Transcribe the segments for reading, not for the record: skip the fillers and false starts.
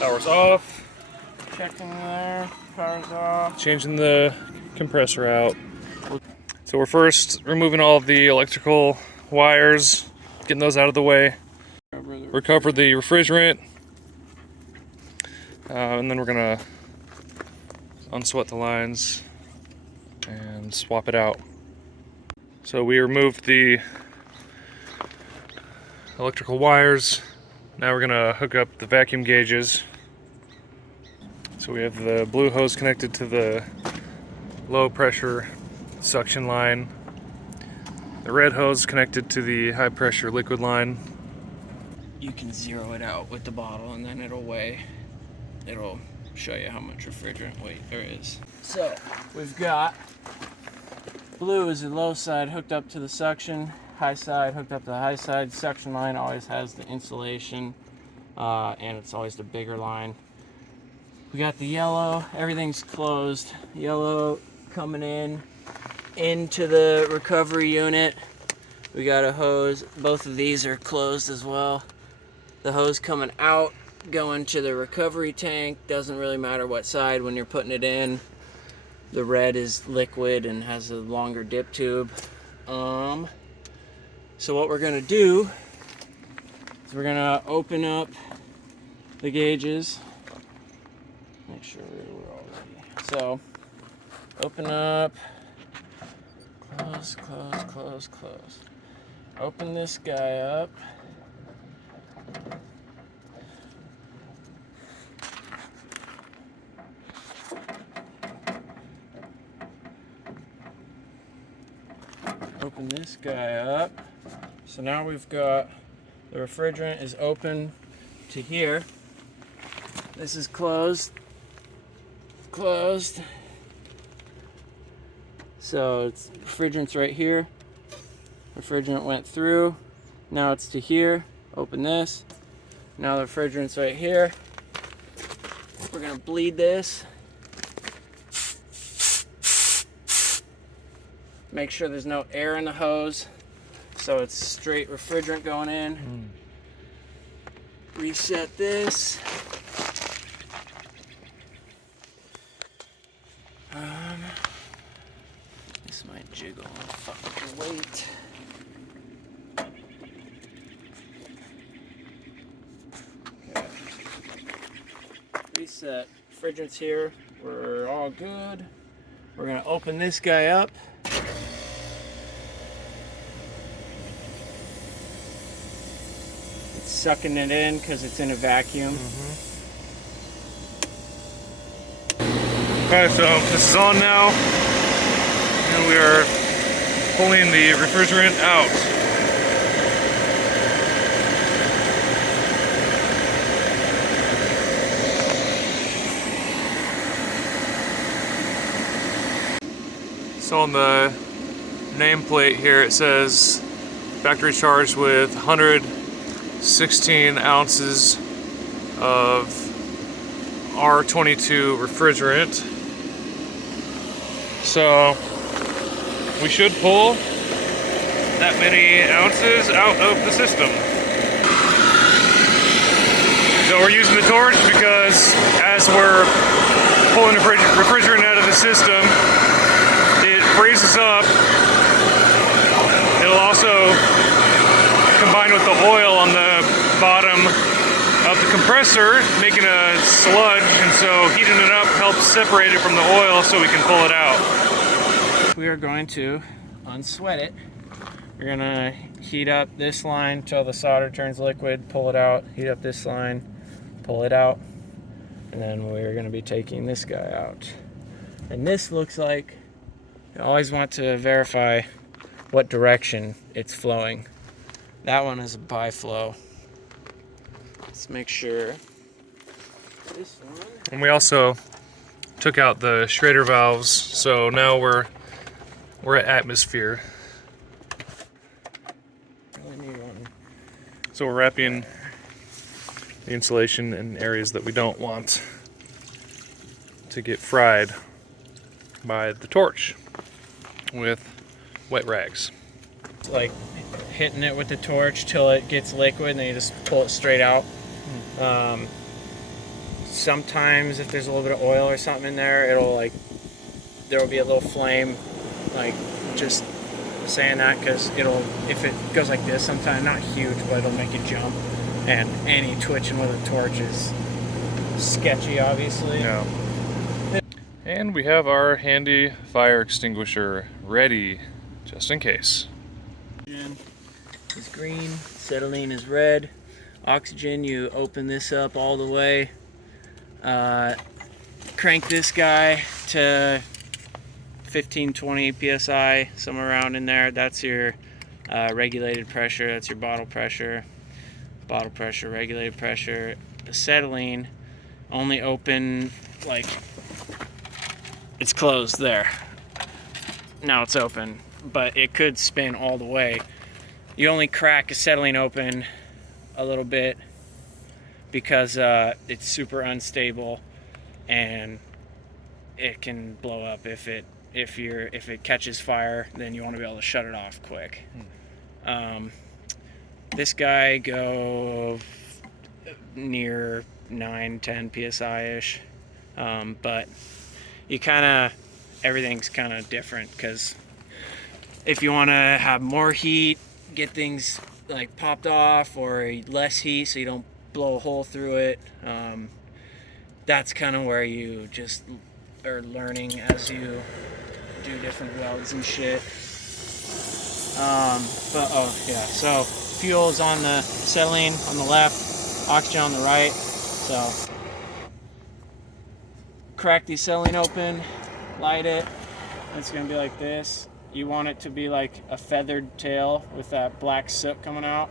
Power's off. Checking there, power's off. Changing the compressor out. So we're first removing all of the electrical wires, getting those out of the way. Recover the refrigerant. And then we're gonna unsweat the lines and swap it out. So we removed the electrical wires. Now we're gonna hook up the vacuum gauges. So we have the blue hose connected to the low pressure suction line. The red hose connected to the high pressure liquid line. You can zero it out with the bottle and then it'll weigh. It'll show you how much refrigerant weight there is. So we've got blue is the low side hooked up to the suction, high side hooked up to the high side. Suction line always has the insulation and it's always the bigger line. We got the yellow, everything's closed. Yellow coming into the recovery unit. We got a hose, both of these are closed as well. The hose coming out, going to the recovery tank. Doesn't really matter what side when you're putting it in. The red is liquid and has a longer dip tube. So what we're gonna do is we're gonna open up the gauges. Make sure we're all ready. So open up, close, close, close, close. Open this guy up. Open this guy up. So now we've got the refrigerant is open to here. This is closed. Closed. So it's refrigerant's right here. Refrigerant went through. Now it's to here. Open this. Now the refrigerant's right here. We're gonna bleed this. Make sure there's no air in the hose, so it's straight refrigerant going in. Reset this. This might jiggle and fuck with your weight. Okay. Reset. Refrigerant's here. We're all good. We're gonna open this guy up. It's sucking it in because it's in a vacuum. Alright, so this is on now, and we are pulling the refrigerant out. So on the nameplate here it says factory charged with 116 ounces of R22 refrigerant. So we should pull that many ounces out of the system. So we're using the torch because as we're pulling the refrigerant out of the system, it freezes up. It'll also combine with the oil on the bottom of the compressor, making a sludge, and so heating it up helps separate it from the oil so we can pull it out. We are going to unsweat it. We're gonna heat up this line till the solder turns liquid, pull it out, heat up this line, pull it out, and then we're gonna be taking this guy out. And this looks like, you always want to verify what direction it's flowing. That one is a biflow. Let's make sure. This one. And we also took out the Schrader valves, so now we're at atmosphere. Really need one. So we're wrapping the insulation in areas that we don't want to get fried by the torch with wet rags. Like hitting it with the torch till it gets liquid and then you just pull it straight out. sometimes if there's a little bit of oil or something in there, it'll like, there will be a little flame, like just saying that, because it'll, if it goes like this sometimes, not huge, but it'll make it jump, and any twitching with a torch is sketchy, obviously. Yeah. And we have our handy fire extinguisher ready, just in case. Oxygen is green, acetylene is red. Oxygen, you open this up all the way, crank this guy to 15-20 psi, somewhere around in there. That's your regulated pressure. That's your bottle pressure, regulated pressure. Acetylene only open, like, it's closed there. Now it's open, but it could spin all the way. You only crack acetylene open a little bit because it's super unstable and it can blow up if it catches fire. Then you want to be able to shut it off quick. This guy go near 9-10 psi ish, but you kind of, everything's kind of different, because if you want to have more heat, get things like popped off, or less heat so you don't blow a hole through it, that's kind of where you just are learning as you do different welds and shit. But oh yeah, so fuel's on the acetylene on the left, oxygen on the right. So crack the acetylene open, light it. It's gonna be like this. You want it to be like a feathered tail with that black soot coming out.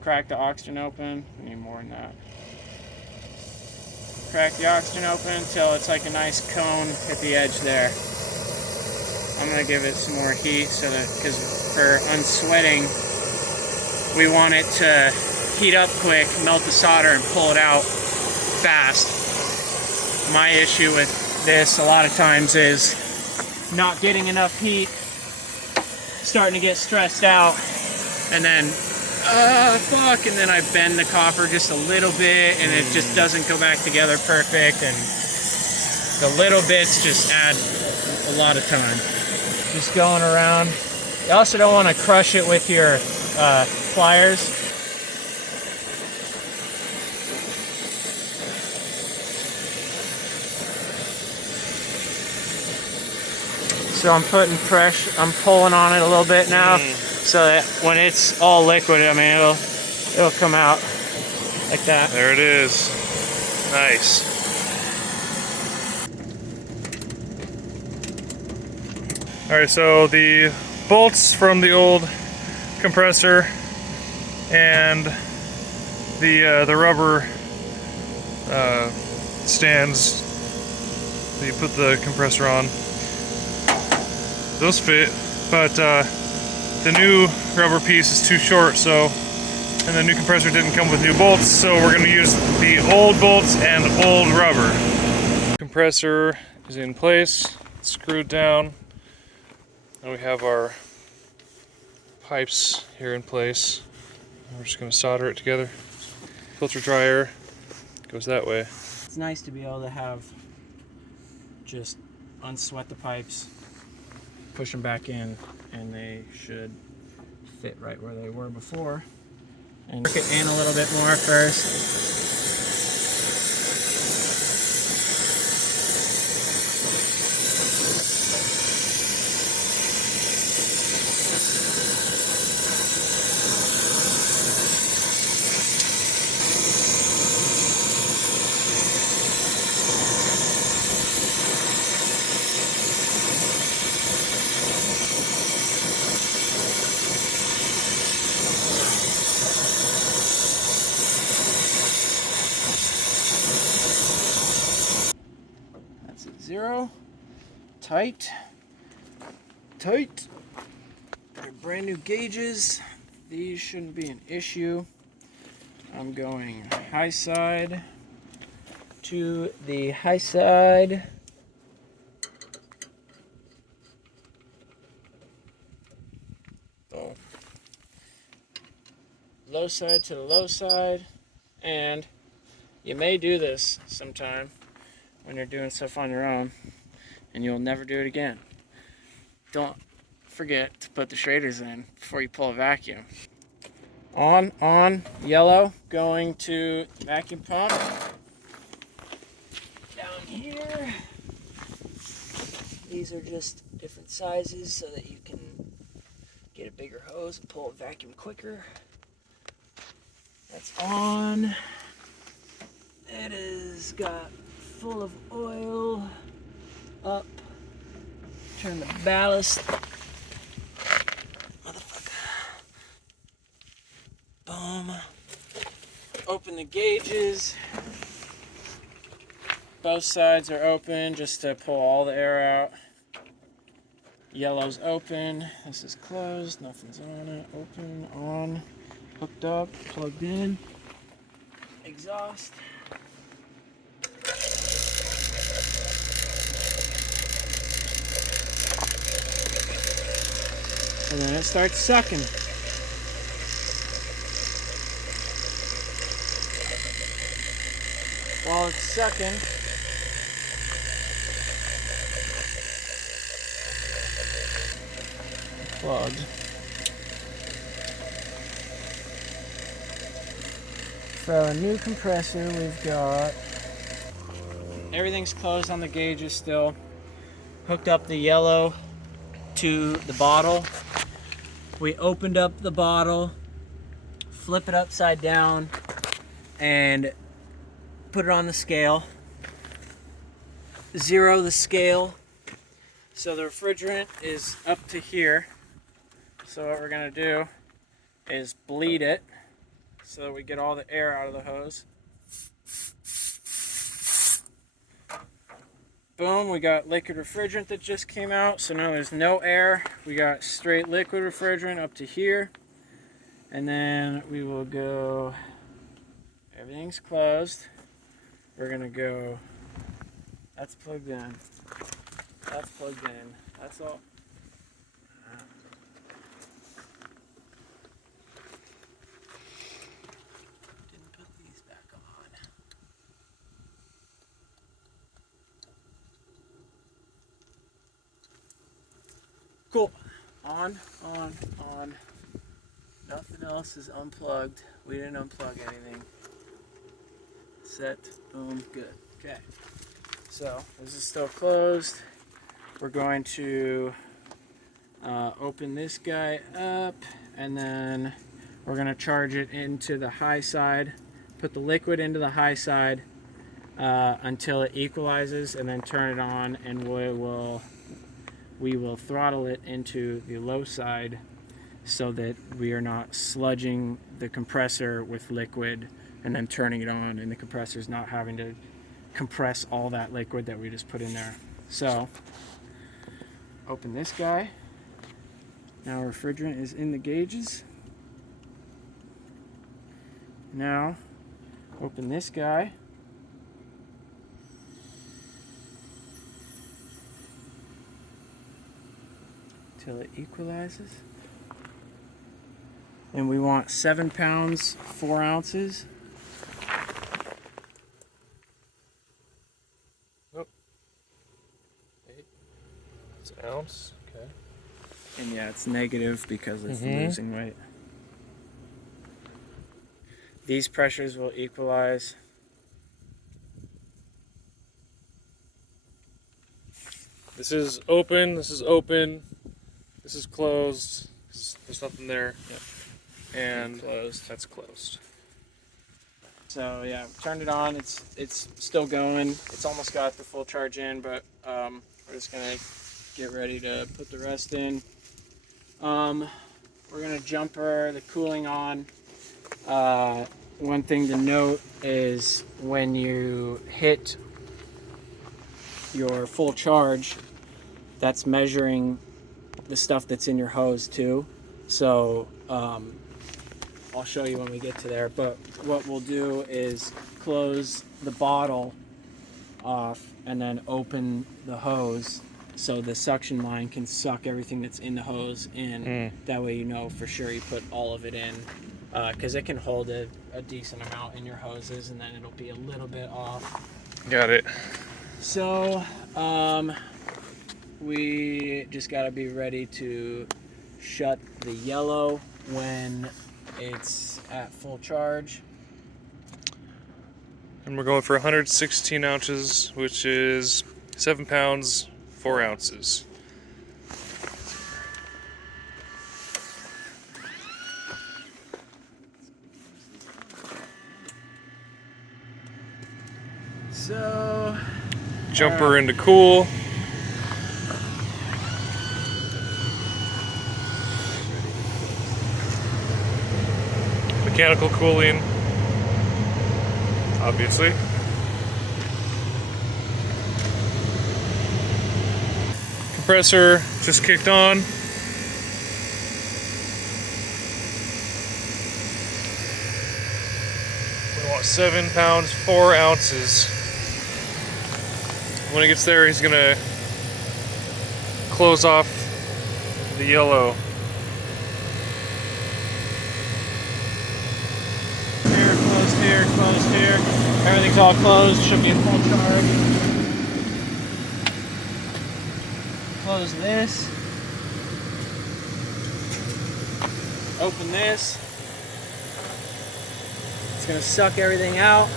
Crack the oxygen open. I need more than that. Crack the oxygen open until it's like a nice cone at the edge there. I'm gonna give it some more heat so that, because for unsweating, we want it to heat up quick, melt the solder, and pull it out fast. My issue with this a lot of times is not getting enough heat, starting to get stressed out, and then fuck, and then I bend the copper just a little bit and it just doesn't go back together perfect, and the little bits just add a lot of time. Just going around. You also don't want to crush it with your pliers. So I'm putting pressure, I'm pulling on it a little bit now, so that when it's all liquid, I mean, it'll come out like that. There it is. Nice. Alright, so the bolts from the old compressor and the rubber stands that you put the compressor on, those fit, but the new rubber piece is too short, so, and the new compressor didn't come with new bolts, so we're going to use the old bolts and old rubber. Compressor is in place, it's screwed down, and we have our pipes here in place. We're just going to solder it together. Filter dryer goes that way. It's nice to be able to have, just unsweat the pipes, push them back in, and they should fit right where they were before. And work it in a little bit more first. That's at 0. Tight. Tight. They're brand new gauges. These shouldn't be an issue. I'm going high side to the high side. Oh. Low side to the low side, and You may do this sometime when you're doing stuff on your own, and you'll never do it again. Don't forget to put the shaders in before you pull a vacuum. On, yellow, going to the vacuum pump. Down here, these are just different sizes so that you can get a bigger hose and pull a vacuum quicker. That's on. It is got full of oil. Up. Turn the ballast. Motherfucker. Boom. Open the gauges. Both sides are open just to pull all the air out. Yellow's open. This is closed. Nothing's on it. Open, on, hooked up, plugged in. Exhaust. And then it starts sucking. While it's sucking, plugged. For a new compressor, we've got everything's closed on the gauges still. Hooked up the yellow to the bottle. We opened up the bottle, flip it upside down, and put it on the scale. Zero the scale. So the refrigerant is up to here. So what we're gonna do is bleed it so that we get all the air out of the hose. Boom, we got liquid refrigerant that just came out. So now there's no air. We got straight liquid refrigerant up to here. And then we will go, everything's closed. We're gonna go, that's plugged in. That's plugged in. That's all. Didn't put these back on. Cool. On. Nothing else is unplugged. We didn't unplug anything. Set. Boom. Good. Okay. So this is still closed. We're going to open this guy up, and then we're going to charge it into the high side, put the liquid into the high side until it equalizes, and then turn it on, and we will throttle it into the low side so that we are not sludging the compressor with liquid and then turning it on, and the compressor's not having to compress all that liquid that we just put in there. So open this guy. Now refrigerant is in the gauges. Now open this guy. Till it equalizes. And we want 7 pounds, 4 ounces. Oh. 8. It's an ounce. Okay. And yeah, it's negative because it's losing weight. These pressures will equalize. This is open. This is open. This is closed. There's nothing there. Yep. And Closed. That's closed. So yeah, turned it on. It's still going. It's almost got the full charge in, but we're just gonna get ready to put the rest in. We're gonna jumper the cooling on. One thing to note is when you hit your full charge, that's measuring the stuff that's in your hose too. So I'll show you when we get to there, but what we'll do is close the bottle off and then open the hose so the suction line can suck everything that's in the hose in. That way you know for sure you put all of it in because it can hold a decent amount in your hoses, and then it'll be a little bit off. Got it. So we just got to be ready to shut the yellow when it's at full charge. And we're going for 116 ounces, which is 7 pounds, 4 ounces. So Jumper into cool. Mechanical cooling, obviously. Compressor just kicked on. We want 7 pounds, 4 ounces. When it gets there, he's gonna close off the yellow. Here, closed here. Everything's all closed, should be in full charge. Close this. Open this. It's gonna suck everything out.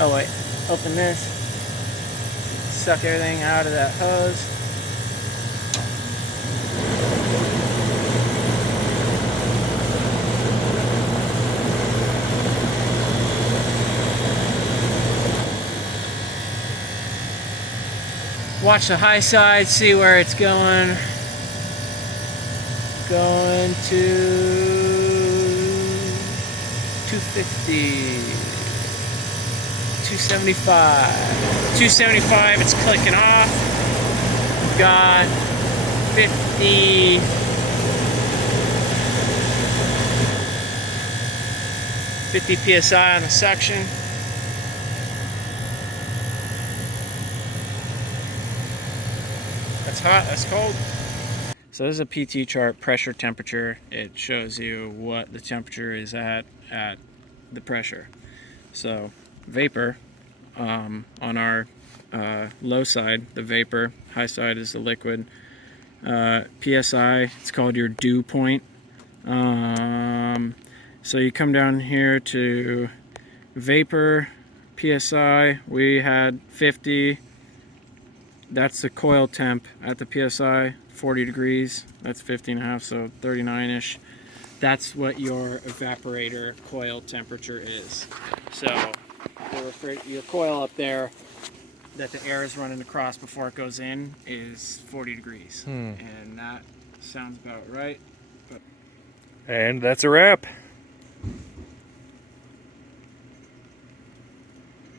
Oh wait, open this. Suck everything out of that hose. Watch the high side, see where it's going. Going to 250, 275. 275, it's clicking off. We've got 50. 50 PSI on the suction. That's hot, that's cold. So this is a PT chart, pressure temperature. It shows you what the temperature is at the pressure. So vapor, on our low side, the vapor, high side is the liquid. PSI, it's called your dew point. So you come down here to vapor, PSI, we had 50. That's the coil temp at the PSI, 40 degrees. That's 50.5, so 39-ish. That's what your evaporator coil temperature is. So your coil up there that the air is running across before it goes in is 40 degrees. And that sounds about right. And that's a wrap.